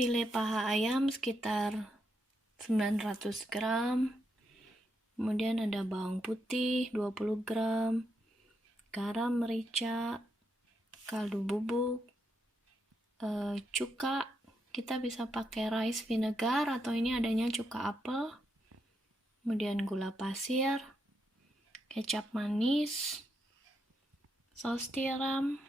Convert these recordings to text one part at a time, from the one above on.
file paha ayam sekitar 900 gram. Kemudian ada bawang putih 20 gram, garam, merica, kaldu bubuk, cuka. Kita bisa pakai rice vinegar atau ini adanya cuka apel. Kemudian gula pasir, kecap manis, saus tiram.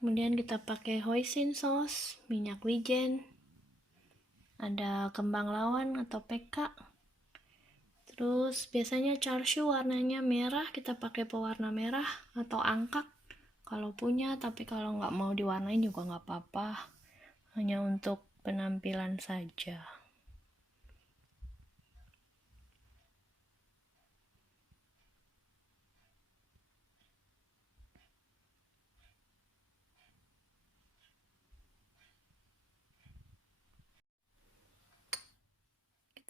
Kemudian kita pakai hoisin sauce, minyak wijen, ada kembang lawan atau PK. Terus biasanya char siu warnanya merah, kita pakai pewarna merah atau angkak kalau punya, tapi kalau nggak mau diwarnain juga nggak apa-apa, hanya untuk penampilan saja.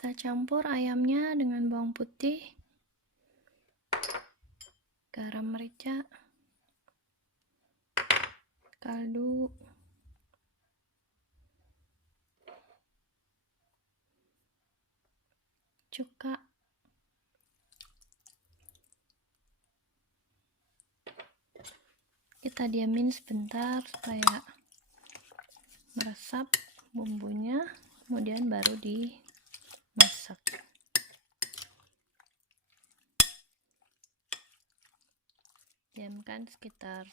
Kita campur ayamnya dengan bawang putih, garam, merica, kaldu, cuka, kita diamin sebentar supaya meresap bumbunya, kemudian baru dimasak. Diamkan sekitar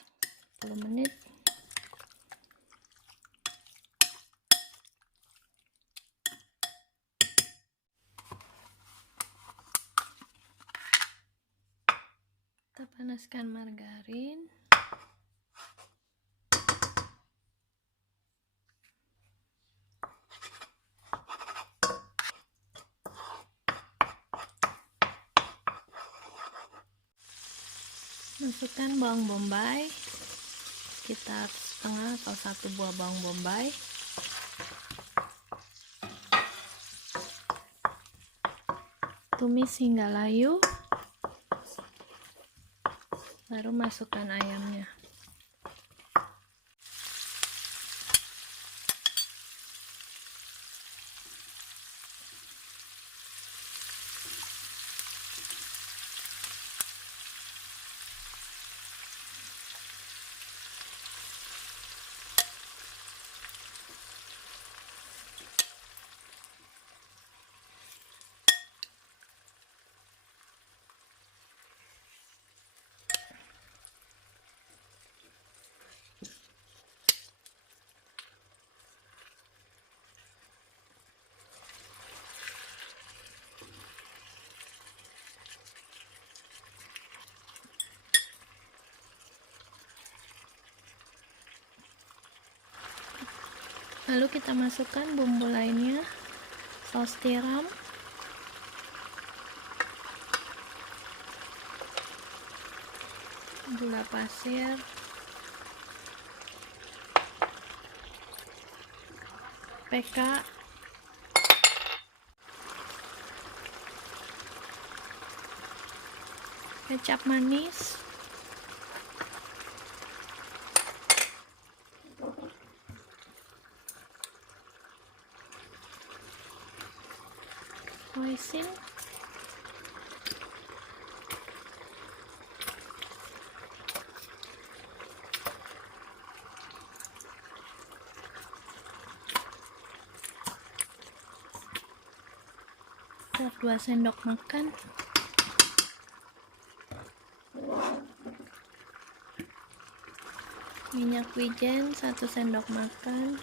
10 menit. Kita panaskan margarin. Masukkan bawang bombay, sekitar setengah atau 1 buah bawang bombay. Tumis hingga layu. Baru masukkan ayamnya. Lalu kita masukkan bumbu lainnya, saus tiram, gula pasir, PK, kecap manis, hoisin, sekitar 2 sendok makan. Minyak wijen 1 sendok makan.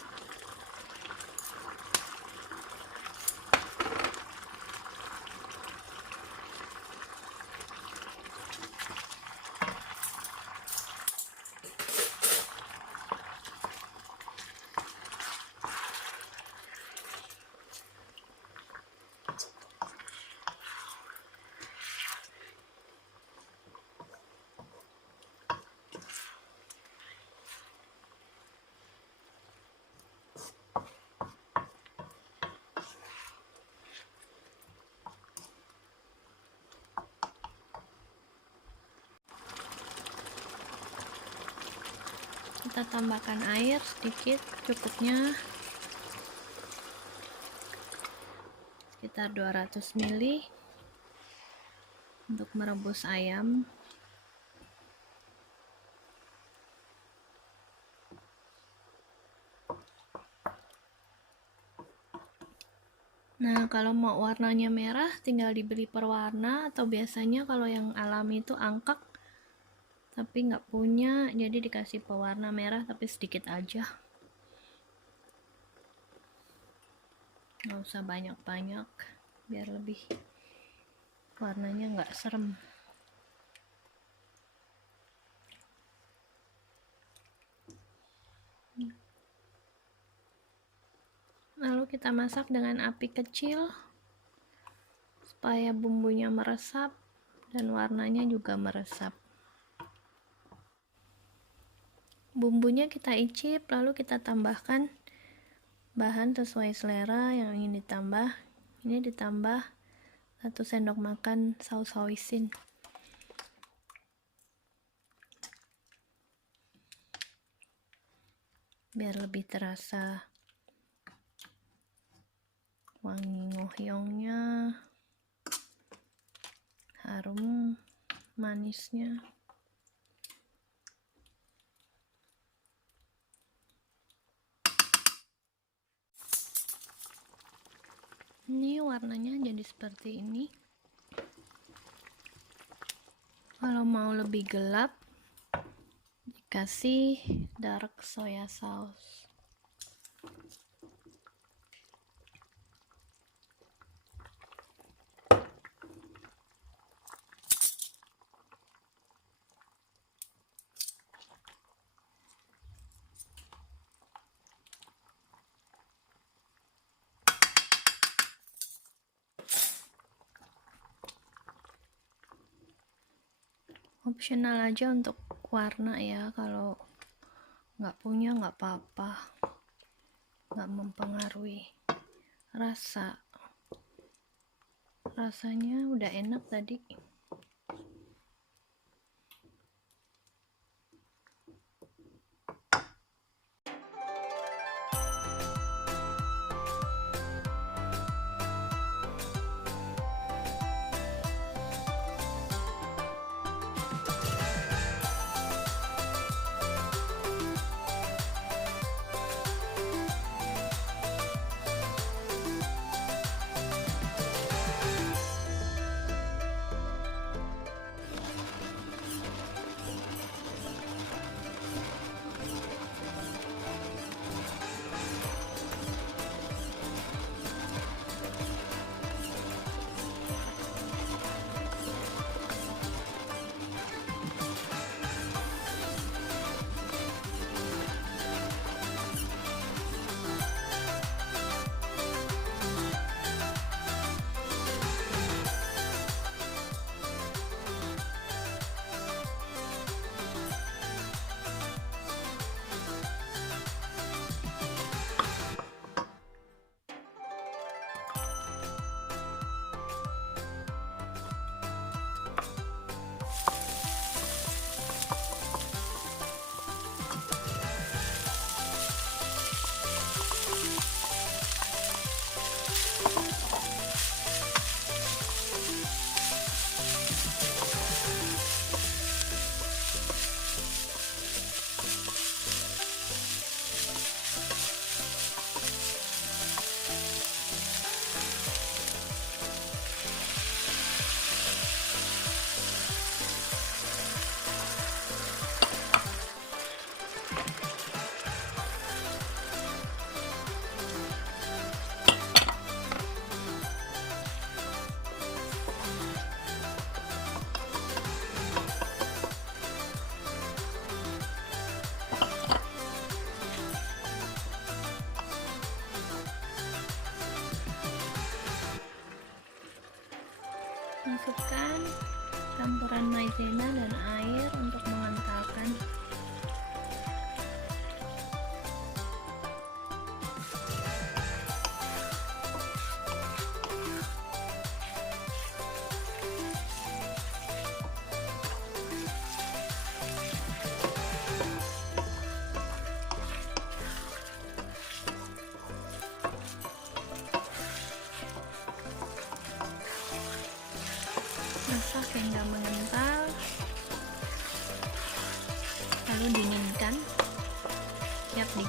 kita tambahkan air sedikit, cukupnya sekitar 200 ml untuk merebus ayam. Nah, kalau mau warnanya merah tinggal dibeli perwarna, atau biasanya kalau yang alami itu angkak tapi nggak punya, jadi dikasih pewarna merah tapi sedikit aja, nggak usah banyak-banyak biar lebih warnanya nggak serem. Lalu kita masak dengan api kecil supaya bumbunya meresap dan warnanya juga meresap. Bumbunya kita icip, lalu kita tambahkan bahan sesuai selera yang ingin ditambah. Ini ditambah 1 sendok makan saus hoisin. Biar lebih terasa wangi ngohyongnya, harum manisnya. Ini warnanya jadi seperti ini. Kalau mau lebih gelap, dikasih dark soya sauce. Opsional aja untuk warna ya, kalau nggak punya nggak apa-apa, nggak mempengaruhi rasanya udah enak tadi.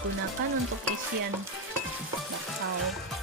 digunakan untuk isian bakpao.